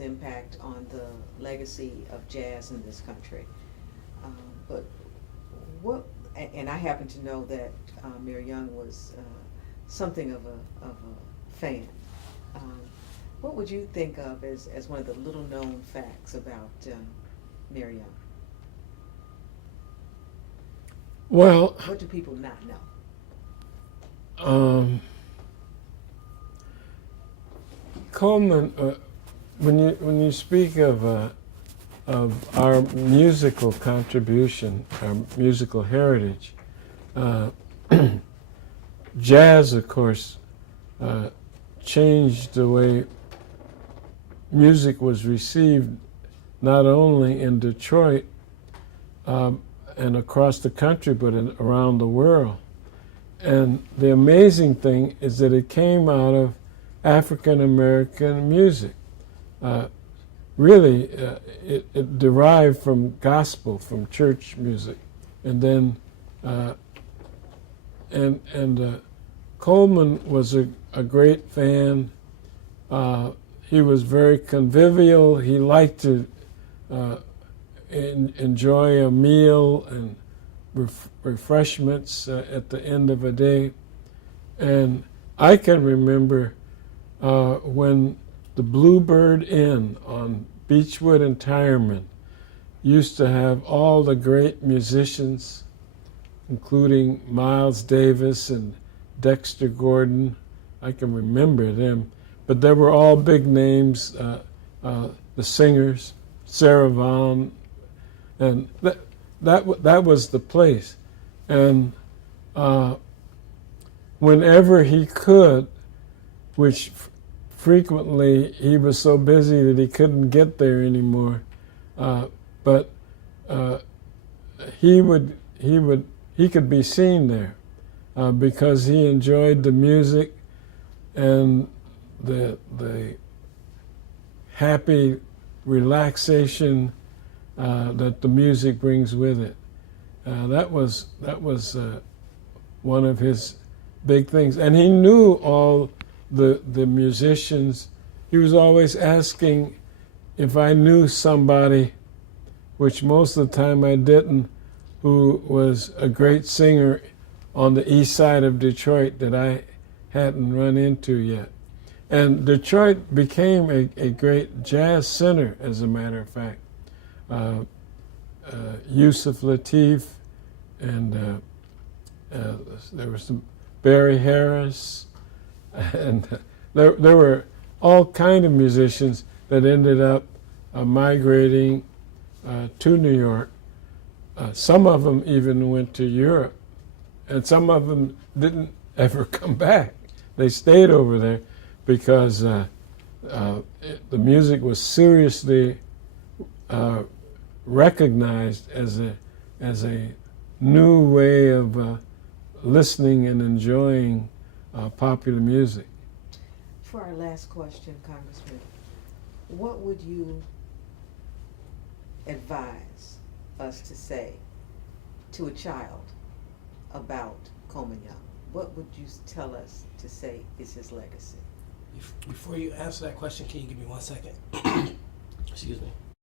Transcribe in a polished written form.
impact on the legacy of jazz in this country. But what, and I happen to know that Mary Young was something of a fan. Um, what would you think of as one of the little known facts about Mary Young? Well, What do people not know? Coleman, when you speak of our musical contribution, our musical heritage, jazz, of course, changed the way music was received, not only in Detroit and across the country, but around the world. And the amazing thing is that it came out of African American music. Really, it derived from gospel, from church music, and then Coleman was a great fan. He was very convivial. He liked to enjoy a meal and refreshments at the end of a day. And I can remember when the Bluebird Inn on Beechwood and Tireman used to have all the great musicians, including Miles Davis and Dexter Gordon. I can remember them. But they were all big names, the singers, Sarah Vaughan, and that was the place. And whenever he could, which frequently he was so busy that he couldn't get there anymore, but he could be seen there because he enjoyed the music and the happy relaxation that the music brings with it. That was one of his big things, and he knew all the musicians. He was always asking if I knew somebody, which most of the time I didn't, who was a great singer on the east side of Detroit that I hadn't run into yet. And Detroit became a great jazz center, as a matter of fact. Yusuf Lateef, and there was some Barry Harris, and there were all kind of musicians that ended up migrating to New York. Some of them even went to Europe, and some of them didn't ever come back. They stayed over there because the music was seriously recognized as a new way of listening and enjoying popular music. For our last question, Congressman, what would you advise us to say to a child about Coleman Young? What would you tell us to say is his legacy? Before you answer that question, can you give me 1 second? Excuse me.